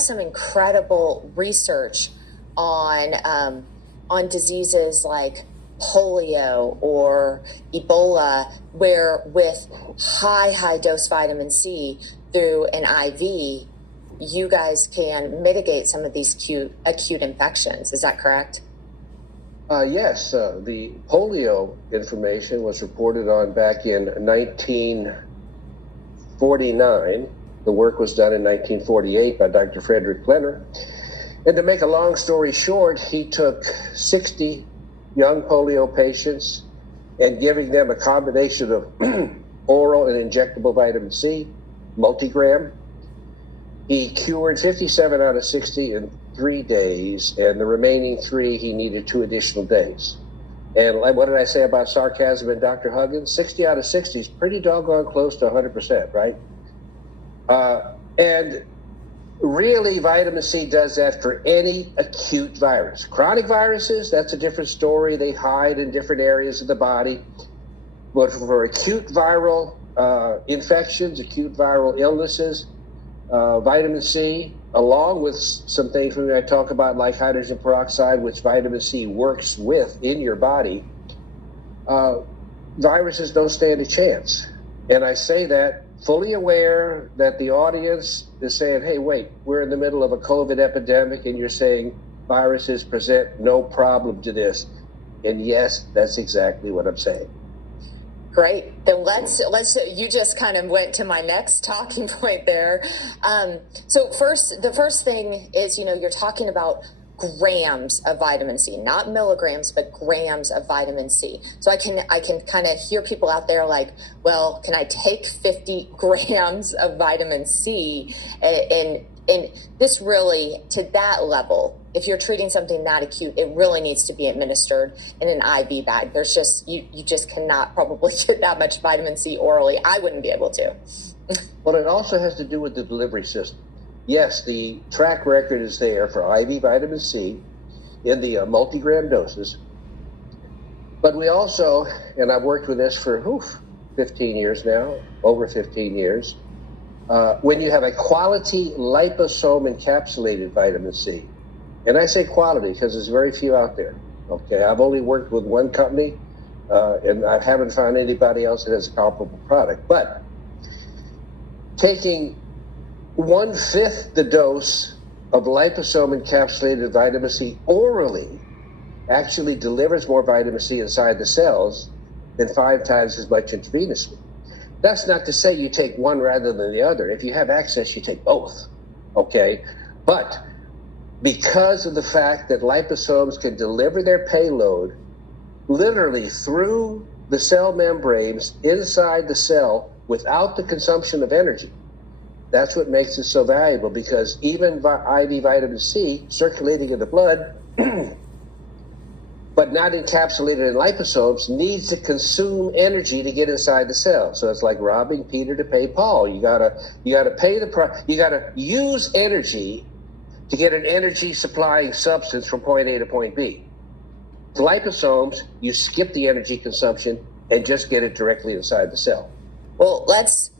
some incredible research on diseases like polio or Ebola, where with high dose vitamin C through an IV, you guys can mitigate some of these acute infections. Is that correct? Yes, the polio information was reported on back in 1949. The work was done in 1948 by Dr. Frederick Blenner. And to make a long story short, he took 60 young polio patients and giving them a combination of oral and injectable vitamin C, multigram. He cured 57 out of 60 in 3 days, and the remaining 3, he needed 2 additional days. And what did I say about sarcasm and Dr. Huggins? 60 out of 60 is pretty doggone close to 100%, right? And really, vitamin C does that for any acute virus. Chronic viruses, that's a different story. They hide in different areas of the body. But for acute viral infections, acute viral illnesses, vitamin C, along with some things when I talk about like hydrogen peroxide, which vitamin C works with in your body, viruses don't stand a chance. And I say that fully aware that the audience is saying, hey, wait, we're in the middle of a COVID epidemic and you're saying viruses present no problem to this. And yes, that's exactly what I'm saying. Great. Then let's you just kind of went to my next talking point there. So the first thing is, you're talking about grams of vitamin C, not milligrams, but grams of vitamin C. So I can kind of hear people out there like, well, can I take 50 grams of vitamin C? And this really, to that level, if you're treating something that acute, it really needs to be administered in an IV bag. There's just, you just cannot probably get that much vitamin C orally. I wouldn't be able to. Well, it also has to do with the delivery system. Yes, the track record is there for IV vitamin C in the multigram doses. But we also, and I've worked with this for 15 years now, over 15 years, when you have a quality liposome encapsulated vitamin C, and I say quality because there's very few out there. Okay, I've only worked with one company, and I haven't found anybody else that has a comparable product. But taking 1/5 the dose of liposome encapsulated vitamin C orally actually delivers more vitamin C inside the cells than 5 times as much intravenously. That's not to say you take one rather than the other. If you have access, you take both, okay? But because of the fact that liposomes can deliver their payload literally through the cell membranes inside the cell without the consumption of energy, that's what makes it so valuable, because even IV vitamin C circulating in the blood, but not encapsulated in liposomes, needs to consume energy to get inside the cell. So it's like robbing Peter to pay Paul. You gotta pay you gotta use energy to get an energy supplying substance from point A to point B. The liposomes, you skip the energy consumption and just get it directly inside the cell. Well, let's